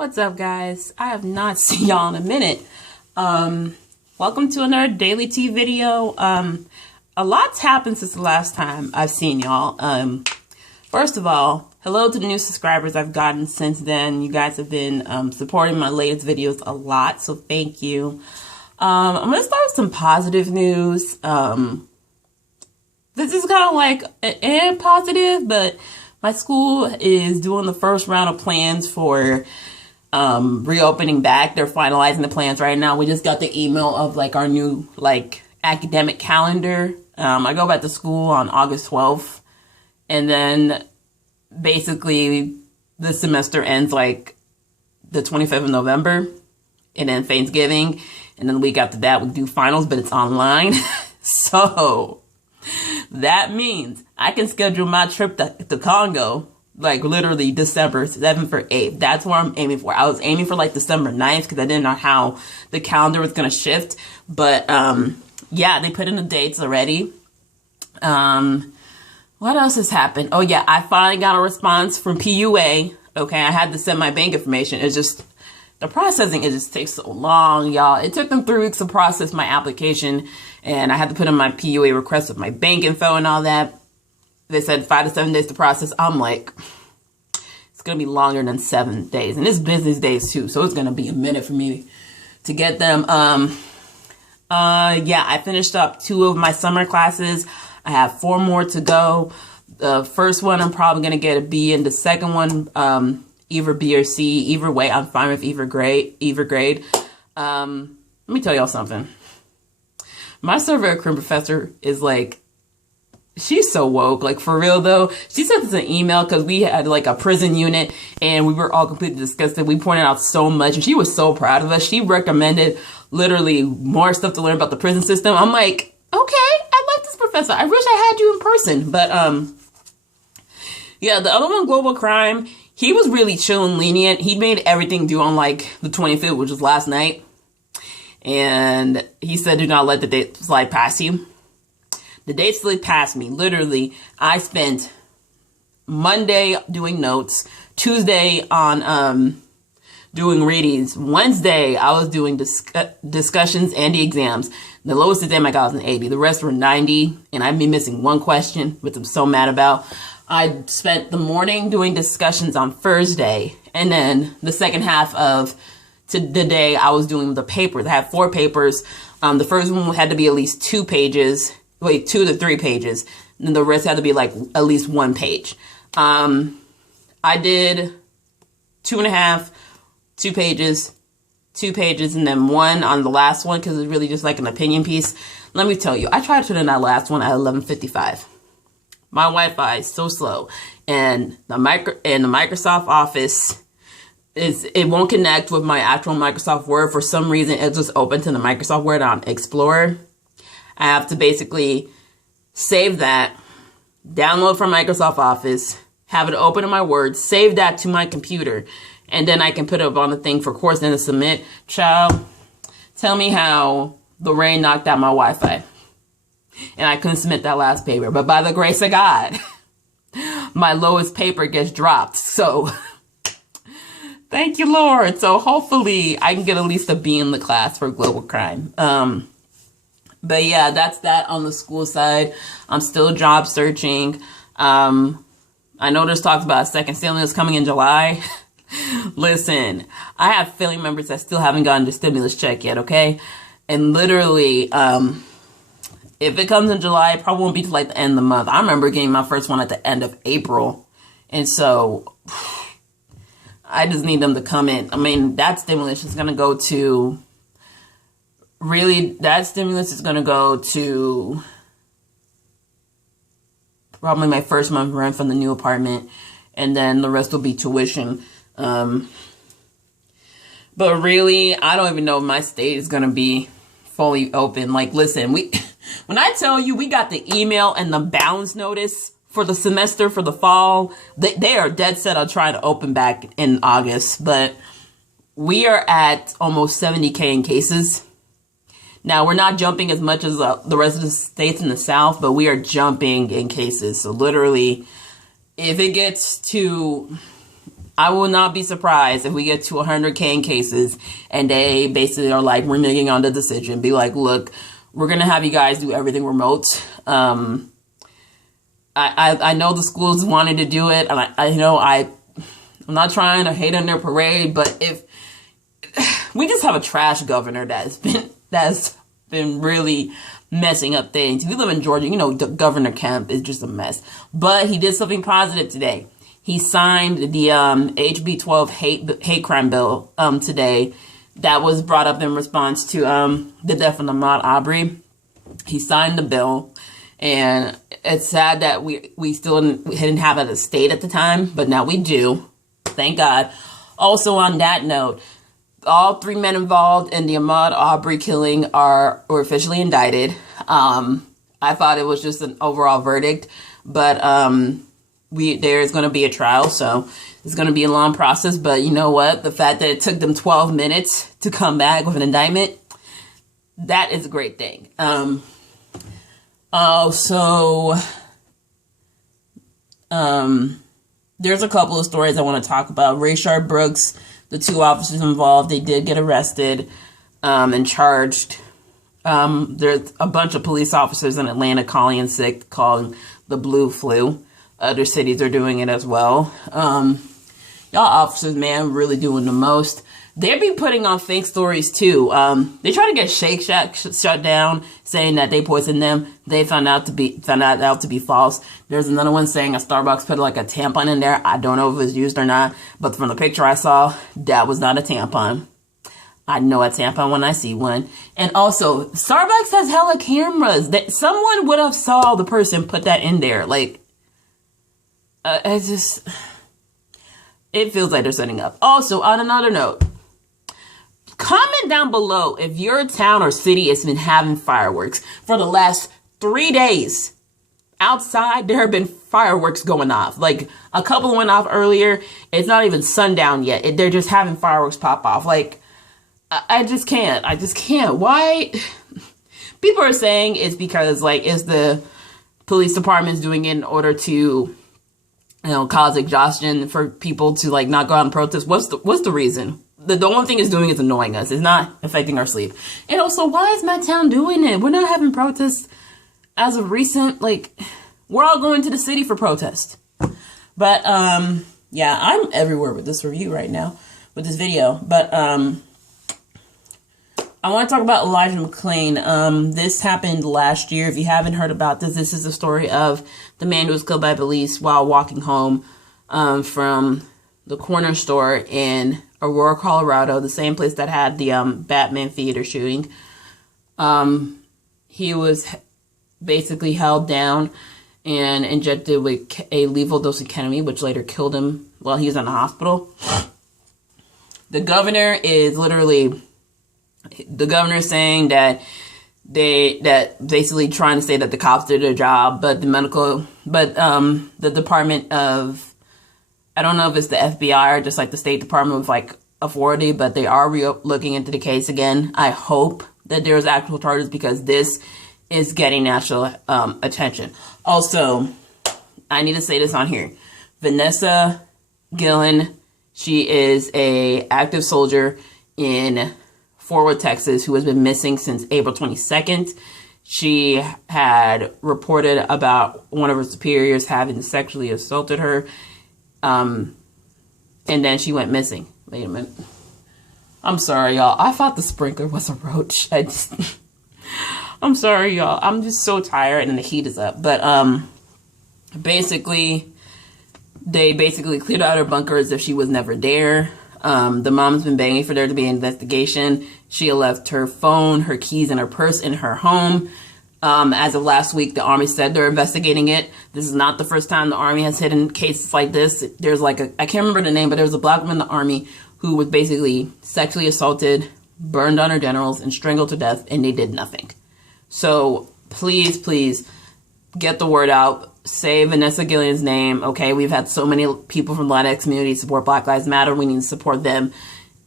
What's up, guys? I have not seen y'all in a minute. Welcome to another Daily Tea video. A lot's happened since the last time I've seen y'all. First of all, hello to the new subscribers I've gotten since then. You guys have been supporting my latest videos a lot, so thank you. I'm going to start with some positive news. This is kind of like an positive, but my school is doing the first round of plans for reopening back. They're finalizing the plans right now. We just got the email of like our new academic calendar. I go back to school on August 12th, and then basically the semester ends like the 25th of November, and then Thanksgiving, and then the week after that we do finals, but it's online. So that means I can schedule my trip to Congo like literally December 7th or 8th. That's what I'm aiming for. I was aiming for like December 9th because I didn't know how the calendar was going to shift. But yeah, they put in the dates already. What else has happened? Oh yeah, I finally got a response from PUA. Okay, I had to send my bank information. It's just, the processing, it just takes so long, y'all. It took them 3 weeks to process my application, and I had to put in my PUA request with my bank info and all that. They said 5 to 7 days to process. I'm like, it's going to be longer than 7 days. And it's business days too, so it's going to be a minute for me to get them. Yeah, I finished up 2 of my summer classes. I have 4 more to go. The first one, I'm probably going to get a B, and the second one, either B or C. Either way, I'm fine with either grade. Let me tell y'all something. My survey career professor is like, she's so woke, like for real though. She sent us an email because we had like a prison unit and we were all completely disgusted. We pointed out so much and she was so proud of us. She recommended literally more stuff to learn about the prison system. I'm like, okay, I like this professor. I wish I had you in person. But yeah, the other one, global crime, he was really chill and lenient. He made everything due on like the 25th, which was last night. And he said, do not let the date slide past you. The date slid past me. Literally, I spent Monday doing notes, Tuesday on doing readings, Wednesday I was doing discussions and the exams. The lowest exam I got was an 80. The rest were 90, and I've been missing 1 question, which I'm so mad about. I spent the morning doing discussions on Thursday, and then the second half of the day I was doing the papers. I had 4 papers. The first one had to be at least 2 pages. 2 to 3 pages. And the rest had to be like at least 1 page. I did 2.5, 2 pages, 2 pages, and then 1 on the last one because it's really just like an opinion piece. Let me tell you, I tried to turn in that last one at 11:55. My Wi-Fi is so slow, and the Microsoft Office it won't connect with my actual Microsoft Word. For some reason, it just opened to the Microsoft Word on Explorer. I have to basically save that, download from Microsoft Office, have it open in my Word, save that to my computer, and then I can put it up on the thing for course and to submit. Child, tell me how the rain knocked out my Wi-Fi. And I couldn't submit that last paper. But by the grace of God, my lowest paper gets dropped. So thank you, Lord. So hopefully I can get at least a B in the class for global crime. But yeah, that's that on the school side. I'm still job searching. I know there's talks about a second stimulus coming in July. Listen, I have family members that still haven't gotten the stimulus check yet, okay? And literally, if it comes in July, it probably won't be till like the end of the month. I remember getting my first one at the end of April. And so I just need them to come in. I mean, that stimulus is going to go to... Really, that stimulus is going to go to probably my first month rent from the new apartment, and then the rest will be tuition. But really, I don't even know if my state is going to be fully open. Like, listen, when I tell you we got the email and the bounce notice for the semester for the fall, they are dead set on trying to open back in August, but we are at almost 70K in cases. Now, we're not jumping as much as the rest of the states in the South, but we are jumping in cases. So literally, if it gets to I will not be surprised if we get to 100 cane cases and they basically are like reneging on the decision. Be like, look, we're going to have you guys do everything remote. I know the schools wanted to do it. And I know I'm not trying to hate on their parade, but if we just have a trash governor that's been really messing up things. If you live in Georgia, you know, Governor Kemp is just a mess. But he did something positive today. He signed the HB 12 hate crime bill today that was brought up in response to the death of Ahmaud Arbery. He signed the bill, and it's sad that we still didn't have it as a state at the time, but now we do. Thank God. Also on that note, all 3 men involved in the Ahmaud Arbery killing were officially indicted. I thought it was just an overall verdict, but there's going to be a trial, so it's going to be a long process. But you know what? The fact that it took them 12 minutes to come back with an indictment, that is a great thing. There's a couple of stories I want to talk about. Rashard Brooks, the 2 officers involved, they did get arrested and charged. There's a bunch of police officers in Atlanta calling in sick, calling the blue flu. Other cities are doing it as well. Y'all officers, man, really doing the most. They be putting on fake stories too. They try to get Shake Shack shut down, saying that they poisoned them. They found out to be false. There's another one saying a Starbucks put like a tampon in there. I don't know if it was used or not, but from the picture I saw, that was not a tampon. I know a tampon when I see one. And also, Starbucks has hella cameras. That someone would have saw the person put that in there. Like, it feels like they're setting up. Also, on another note, comment down below if your town or city has been having fireworks for the last 3 days. Outside, there have been fireworks going off. Like, a couple went off earlier. It's not even sundown yet. They're just having fireworks pop off. Like, I just can't. I just can't. Why? People are saying it's because, like, is the police department's doing it in order to, you know, cause exhaustion for people to, like, not go out and protest. What's the reason? The only thing it's doing is annoying us. It's not affecting our sleep. And also, why is my town doing it? We're not having protests as of recent. Like, we're all going to the city for protest. But, yeah, I'm everywhere with this review right now, with this video. But, I want to talk about Elijah McClain. This happened last year. If you haven't heard about this, this is the story of the man who was killed by police while walking home from the corner store in Aurora, Colorado, the same place that had the Batman theater shooting. He was basically held down and injected with a lethal dose of ketamine, which later killed him while he was in the hospital. The governor is saying that basically trying to say that the cops did their job, but the Department of, I don't know if it's the FBI or just like the State Department with like authority, but they are looking into the case again. I hope that there's actual charges because this is getting national attention. Also, I need to say this on here. Vanessa Gillen, she is a active soldier in Fort Worth, Texas, who has been missing since April 22nd. She had reported about one of her superiors having sexually assaulted her. And then she went missing. Wait a minute. I'm sorry, y'all. I thought the sprinkler was a roach. I'm sorry, y'all. I'm just so tired and the heat is up. But, basically, they cleared out her bunker as if she was never there. The mom's been begging for there to be an investigation. She left her phone, her keys, and her purse in her home. As of last week, the Army said they're investigating it. This is not the first time the Army has hidden cases like this. There's like I can't remember the name, but there was a black woman in the Army who was basically sexually assaulted, burned on her genitals, and strangled to death, and they did nothing. So please, please get the word out. Say Vanessa Gillian's name. Okay, we've had so many people from the Latinx community support Black Lives Matter. We need to support them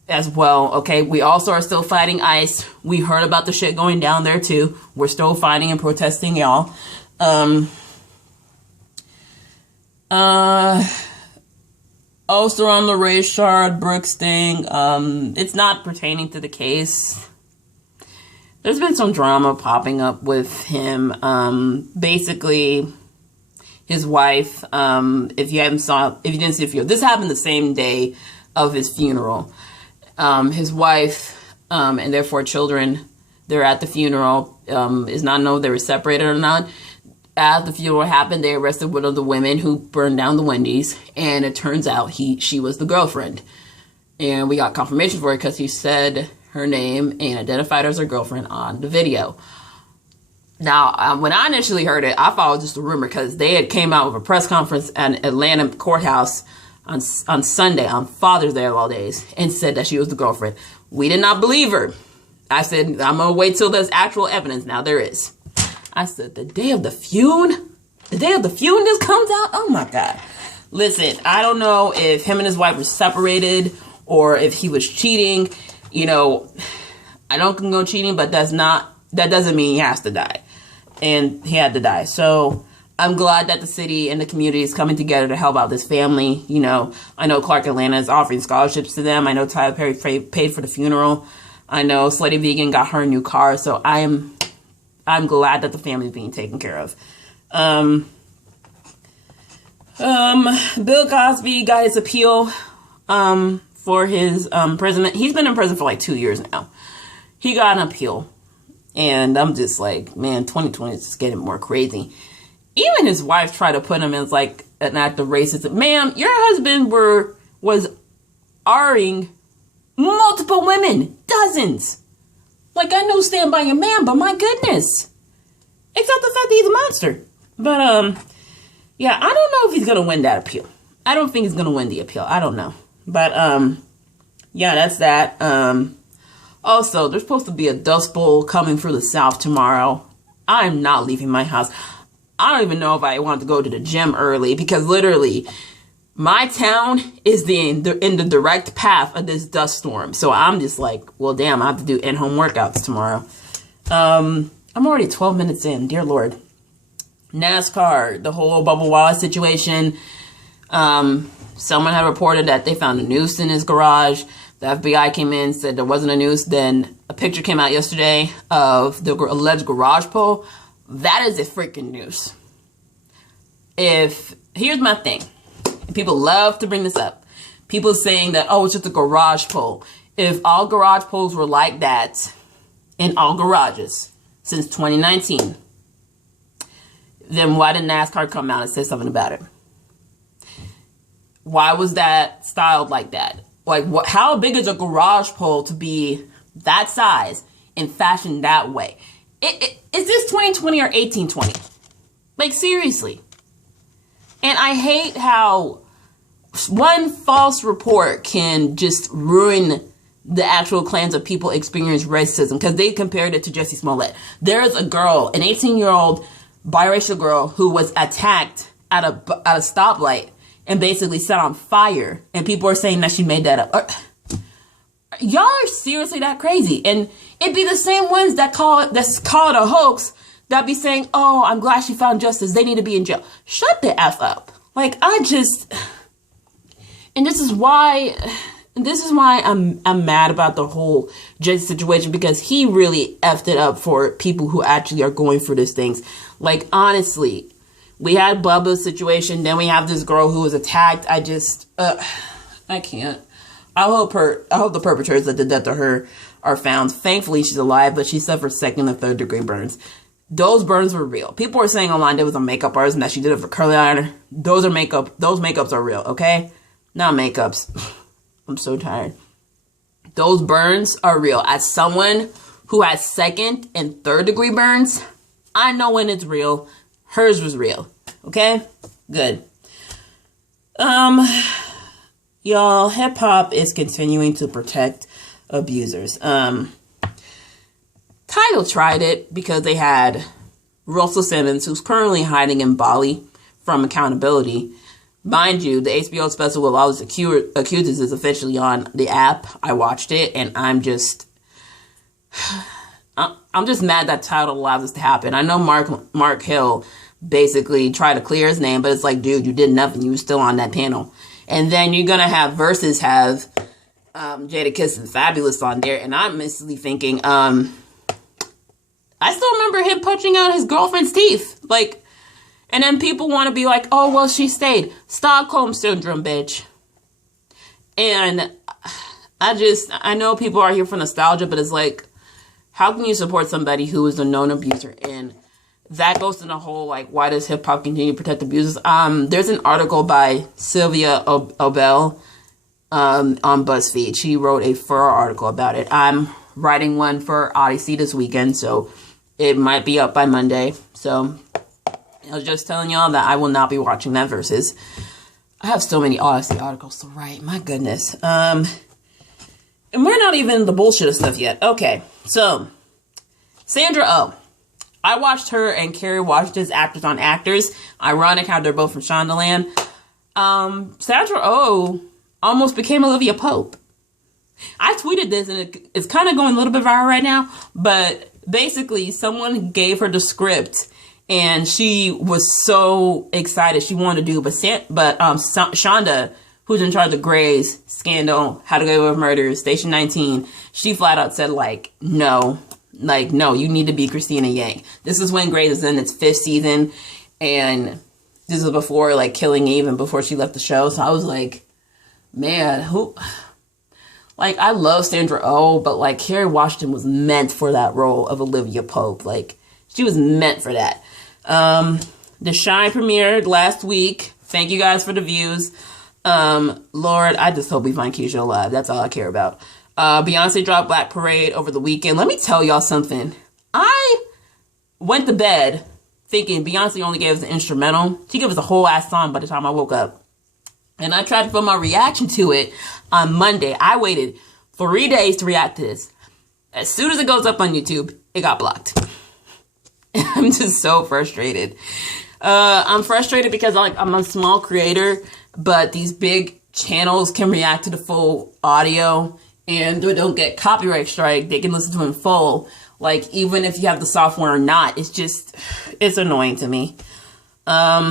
as well. Okay, we also are still fighting ICE. We heard about the shit going down there too. We're still fighting and protesting, y'all. Also on the Rashard Brooks thing, it's not pertaining to the case. There's been some drama popping up with him. Basically, his wife, if you didn't see the funeral, this happened the same day of his funeral. His wife, and their 4 children, they're at the funeral. It's not known if they were separated or not. As the funeral happened, they arrested one of the women who burned down the Wendy's, and it turns out she was the girlfriend. And we got confirmation for it because he said her name and identified her as her girlfriend on the video. Now, when I initially heard it, I thought it was just a rumor because they had came out with a press conference at Atlanta courthouse on Sunday, on Father's Day of all days, and said that she was the girlfriend. We did not believe her. I said, I'm going to wait till there's actual evidence. Now there is. I said, the day of the feud this comes out? Oh my God. Listen, I don't know if him and his wife were separated or if he was cheating. You know, I don't condone cheating, but that doesn't mean he has to die. And he had to die. So I'm glad that the city and the community is coming together to help out this family. You know, I know Clark Atlanta is offering scholarships to them. I know Tyler Perry paid for the funeral. I know Slutty Vegan got her a new car. So I'm glad that the family is being taken care of. Bill Cosby got his appeal for his imprisonment. He's been in prison for like 2 years now. He got an appeal. And I'm just like, man, 2020 is just getting more crazy. Even his wife tried to put him as like an act of racism. Ma'am, your husband was R-ing multiple women. Dozens. Like, I know stand by your man, but my goodness. Except the fact that he's a monster. But, yeah, I don't know if he's going to win that appeal. I don't think he's going to win the appeal. I don't know. But, yeah, that's that. Also, there's supposed to be a Dust Bowl coming through the South tomorrow. I'm not leaving my house. I don't even know if I want to go to the gym early because literally my town is in the direct path of this dust storm. So I'm just like, well, damn, I have to do in-home workouts tomorrow. I'm already 12 minutes in. Dear Lord. NASCAR, the whole Bubba Wallace situation. Someone had reported that they found a noose in his garage. The FBI came in, said there wasn't a noose. Then a picture came out yesterday of the alleged garage pole. That is a freaking noose. Here's my thing. People love to bring this up. People saying that, oh, it's just a garage pole. If all garage poles were like that in all garages since 2019, then why didn't NASCAR come out and say something about it? Why was that styled like that? Like, how big is a garage pole to be that size and fashioned that way? Is this 2020 or 1820? Like, seriously. And I hate how one false report can just ruin the actual claims of people experience racism because they compared it to Jussie Smollett. There's a girl, an 18-year-old biracial girl who was attacked at a stoplight and basically set on fire. And people are saying that she made that up. Y'all are seriously that crazy. And it'd be the same ones that's call it a hoax that be saying, oh, I'm glad she found justice. They need to be in jail. Shut the F up. Like, and this is why I'm mad about the whole Jussie situation, because he really effed it up for people who actually are going through these things. Like, honestly, we had Bubba's situation, then we have this girl who was attacked. I can't. I hope the perpetrators that did that to her are found. Thankfully, she's alive, but she suffered 2nd and 3rd degree burns. Those burns were real. People were saying online there was a makeup artist and that she did it for curly eyeliner. Those makeups are real, okay? Not makeups. I'm so tired. Those burns are real. As someone who has 2nd and 3rd degree burns, I know when it's real. Hers was real. Okay? Good. Y'all, hip hop is continuing to protect abusers. Tidal tried it because they had Russell Simmons, who's currently hiding in Bali from accountability. Mind you, the HBO special with all his accusers is officially on the app. I watched it, and I'm just mad that Tidal allows this to happen. I know Mark Hill basically tried to clear his name, but it's like, dude, you did nothing. You were still on that panel. And then you're gonna have Versus have Jadakiss and Fabulous on there, and I'm instantly thinking, I still remember him punching out his girlfriend's teeth, like, and then people want to be like, oh well, she stayed. Stockholm syndrome, bitch. And I know people are here for nostalgia, but it's like, how can you support somebody who is a known abuser? And that goes in the whole, like, why does hip hop continue to protect abusers? There's an article by Sylvia Obel on BuzzFeed. She wrote a thorough article about it. I'm writing one for Odyssey this weekend, so it might be up by Monday. So I was just telling y'all that I will not be watching that Versus. I have so many Odyssey articles to write. My goodness. And we're not even in the bullshit of stuff yet. Okay, so Sandra Oh. I watched her and Kerry Washington's Actors on Actors. Ironic how they're both from Shondaland. Sandra Oh almost became Olivia Pope. I tweeted this and it's kind of going a little bit viral right now. But basically, someone gave her the script and she was so excited. She wanted to do, but Shonda, who's in charge of Grey's, Scandal, How to Get Away with Murder, Station 19, she flat out said, like, no. Like, no, you need to be Christina Yang. This is when Grey's is in its 5th season, and this is before, like, Killing Eve and before she left the show. So I was like, man, who... Like, I love Sandra Oh, but, like, Kerry Washington was meant for that role of Olivia Pope. Like, she was meant for that. The Shine premiered last week. Thank you guys for the views. Lord, I just hope we find Keisha alive. That's all I care about. Beyonce dropped Black Parade over the weekend. Let me tell y'all something. I went to bed thinking Beyonce only gave us an instrumental. She gave us a whole ass song by the time I woke up. And I tried to film my reaction to it on Monday. I waited 3 days to react to this. As soon as it goes up on YouTube, it got blocked. I'm just so frustrated. I'm frustrated because I'm a small creator, but these big channels can react to the full audio and they don't get copyright strike. They can listen to it in full. Like, even if you have the software or not, it's annoying to me.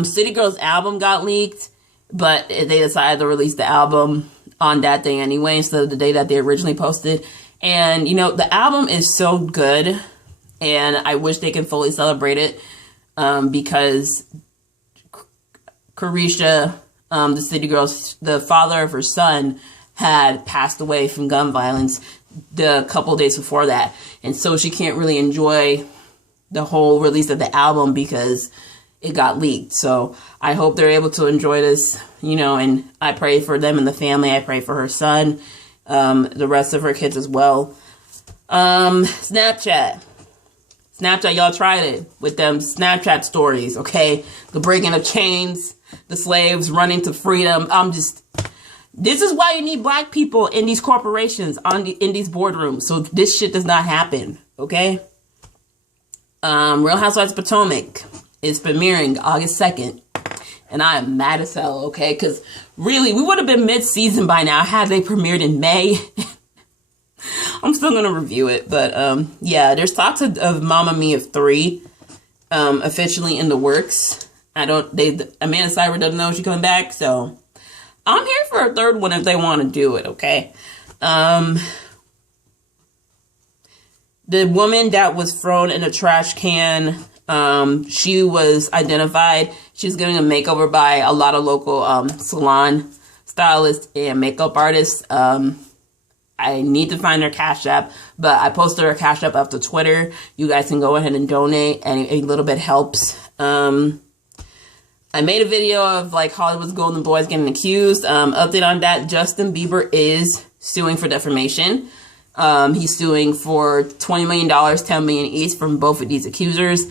City Girls album got leaked, but they decided to release the album on that day anyway, instead of the day that they originally posted. And, you know, the album is so good, and I wish they can fully celebrate it, because Carisha, the City Girls, the father of her son, had passed away from gun violence the couple days before that. And so she can't really enjoy the whole release of the album because it got leaked. So I hope they're able to enjoy this, you know, and I pray for them and the family. I pray for her son, the rest of her kids as well. Snapchat, y'all tried it with them Snapchat stories, okay? The breaking of chains, the slaves running to freedom. This is why you need black people in these corporations, in these boardrooms, so this shit does not happen, okay? Real Housewives of Potomac is premiering August 2nd, and I am mad as hell, okay? Because really, we would have been mid-season by now had they premiered in May. I'm still gonna review it, but yeah, there's talks of Mamma Mia 3 officially in the works. Amanda Seyfried doesn't know she's coming back, so I'm here for a third one if they want to do it, okay? The woman that was thrown in a trash can, she was identified. She's getting a makeover by a lot of local salon stylists and makeup artists. I need to find her Cashapp, but I posted her Cashapp up to Twitter. You guys can go ahead and donate, and a little bit helps. I made a video of like Hollywood's golden boys getting accused. Update on that: Justin Bieber is suing for defamation. He's suing for $20 million, $10 million each from both of these accusers.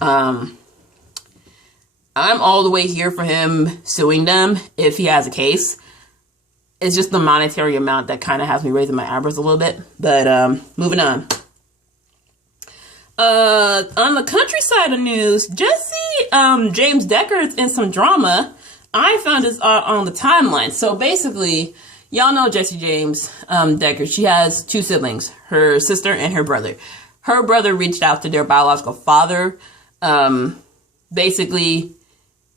I'm all the way here for him suing them if he has a case. It's just the monetary amount that kind of has me raising my eyebrows a little bit. But moving on. On the country side of news, Jesse James Decker is in some drama. I found this on the timeline. So basically, y'all know Jesse James Decker. She has 2 siblings, her sister and her brother. Her brother reached out to their biological father. Basically,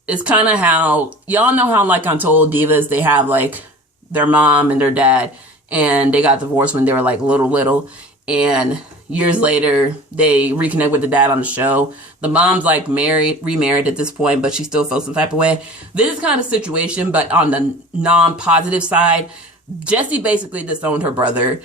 it's kind of how, y'all know how like Untold Divas, they have like their mom and their dad, and they got divorced when they were like little, and years later they reconnect with the dad on the show. The mom's like remarried at this point, but she still feels some type of way. This is kind of situation, but on the non-positive side, Jessie basically disowned her brother.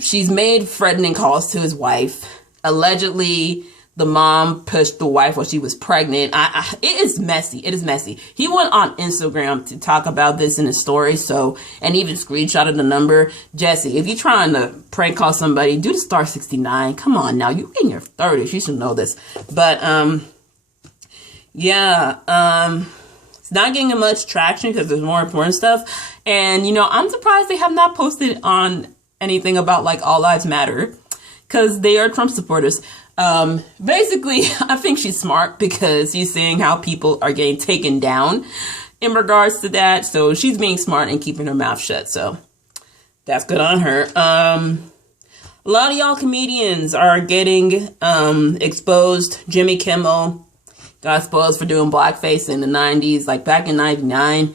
She's made threatening calls to his wife. Allegedly, the mom pushed the wife while she was pregnant. It is messy. It is messy. He went on Instagram to talk about this in his story, and even screenshotted the number. Jessie, if you're trying to prank call somebody, do the star 69. Come on now, you're in your 30s. You should know this. But it's not getting much traction because there's more important stuff. And I'm surprised they have not posted on anything about like All Lives Matter, because they are Trump supporters. Basically, I think she's smart because she's seeing how people are getting taken down in regards to that. So she's being smart and keeping her mouth shut. So that's good on her. A lot of y'all comedians are getting exposed. Jimmy Kimmel got exposed for doing blackface in the 90s. Like back in 99,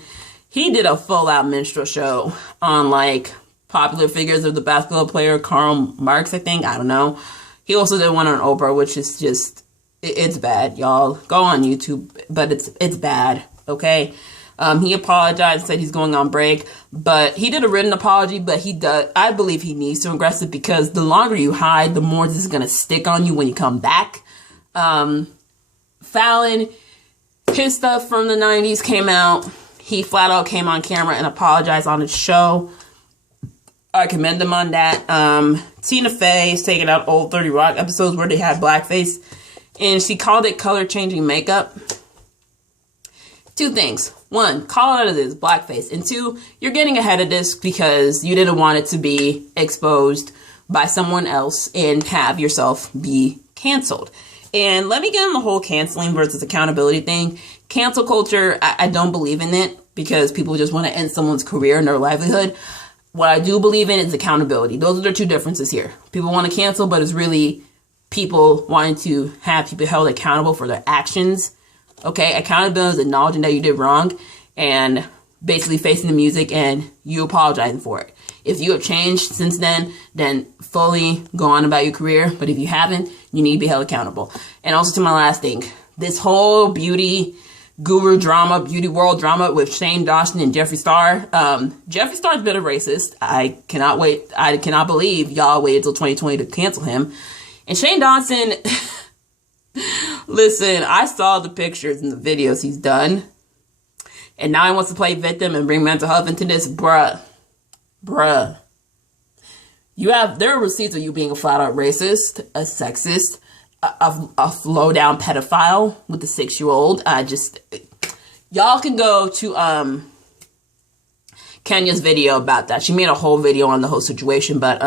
he did a full out minstrel show on like popular figures of the basketball player Karl Marx, I think. I don't know. He also did one on Oprah, which is just, it's bad, y'all. Go on YouTube, but it's bad, okay? He apologized and said he's going on break, but he did a written apology, but I believe he needs to address it, because the longer you hide, the more this is going to stick on you when you come back. Fallon, his stuff from the 90s came out. He flat out came on camera and apologized on his show. I commend them on that. Tina Fey is taking out old 30 Rock episodes where they had blackface, and she called it color changing makeup. Two things. One, call out of this blackface. And two, you're getting ahead of this because you didn't want it to be exposed by someone else and have yourself be canceled. And let me get on the whole canceling versus accountability thing. Cancel culture, I don't believe in it because people just want to end someone's career and their livelihood. What I do believe in is accountability. Those are the two differences here. People want to cancel, but it's really people wanting to have people held accountable for their actions. Okay, accountability is acknowledging that you did wrong and basically facing the music and you apologizing for it. If you have changed since then fully go on about your career. But if you haven't, you need to be held accountable. And also to my last thing, this whole beauty guru drama, beauty world drama with Shane Dawson and Jeffree Star. Jeffree Star's been a racist. I cannot believe y'all waited till 2020 to cancel him. And Shane Dawson, listen, I saw the pictures and the videos he's done. And now he wants to play victim and bring mental health into this. Bruh. There are receipts of you being a flat out racist, a sexist, a low down pedophile with a 6-year-old. Y'all can go to Kenya's video about that. She made a whole video on the whole situation, but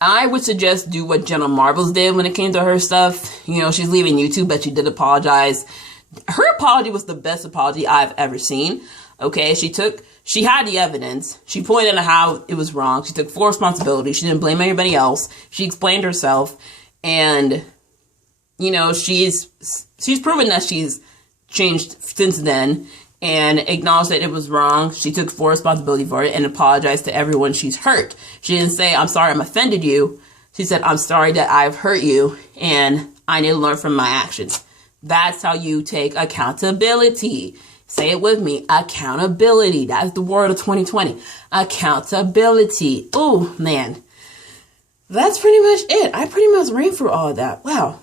I would suggest do what Jenna Marbles did when it came to her stuff. She's leaving YouTube, but she did apologize. Her apology was the best apology I've ever seen. Okay, she had the evidence. She pointed out how it was wrong. She took full responsibility. She didn't blame anybody else. She explained herself, and she's proven that she's changed since then and acknowledged that it was wrong. She took full responsibility for it and apologized to everyone she's hurt. She didn't say, I'm sorry I'm offended you. She said, I'm sorry that I've hurt you and I need to learn from my actions. That's how you take accountability. Say it with me. Accountability. That's the word of 2020. Accountability. Oh, man. That's pretty much it. I pretty much ran through all of that. Wow.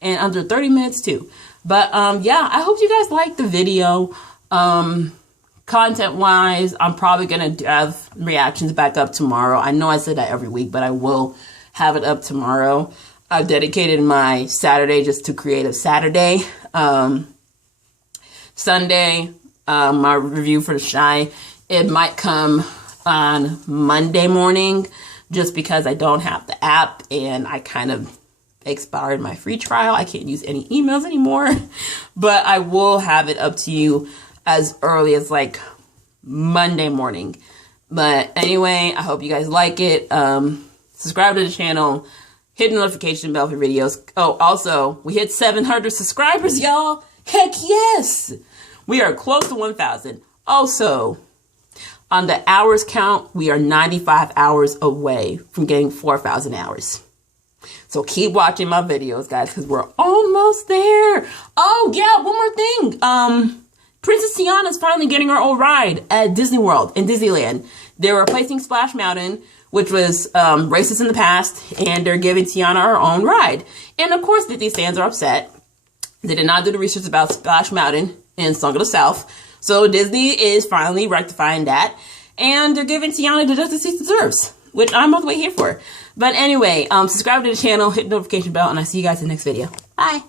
And under 30 minutes too. But yeah, I hope you guys liked the video. Content wise, I'm probably going to have reactions back up tomorrow. I know I said that every week, but I will have it up tomorrow. I've dedicated my Saturday just to Creative Saturday. Sunday, my review for The Shy, it might come on Monday morning just because I don't have the app and I kind of expired my free trial. I can't use any emails anymore, but I will have it up to you as early as like Monday morning. But anyway, I hope you guys like it. Subscribe to the channel, hit the notification bell for videos. Oh, also, we hit 700 subscribers, y'all. Heck yes! We are close to 1,000. Also, on the hours count, we are 95 hours away from getting 4,000 hours. So keep watching my videos, guys, because we're almost there. Oh, yeah, one more thing. Princess Tiana's finally getting her own ride at Disney World in Disneyland. They're replacing Splash Mountain, which was racist in the past, and they're giving Tiana her own ride. And of course, Disney fans are upset. They did not do the research about Splash Mountain in Song of the South. So Disney is finally rectifying that. And they're giving Tiana the justice she deserves, which I'm all the way here for. But anyway, subscribe to the channel, hit the notification bell, and I'll see you guys in the next video. Bye.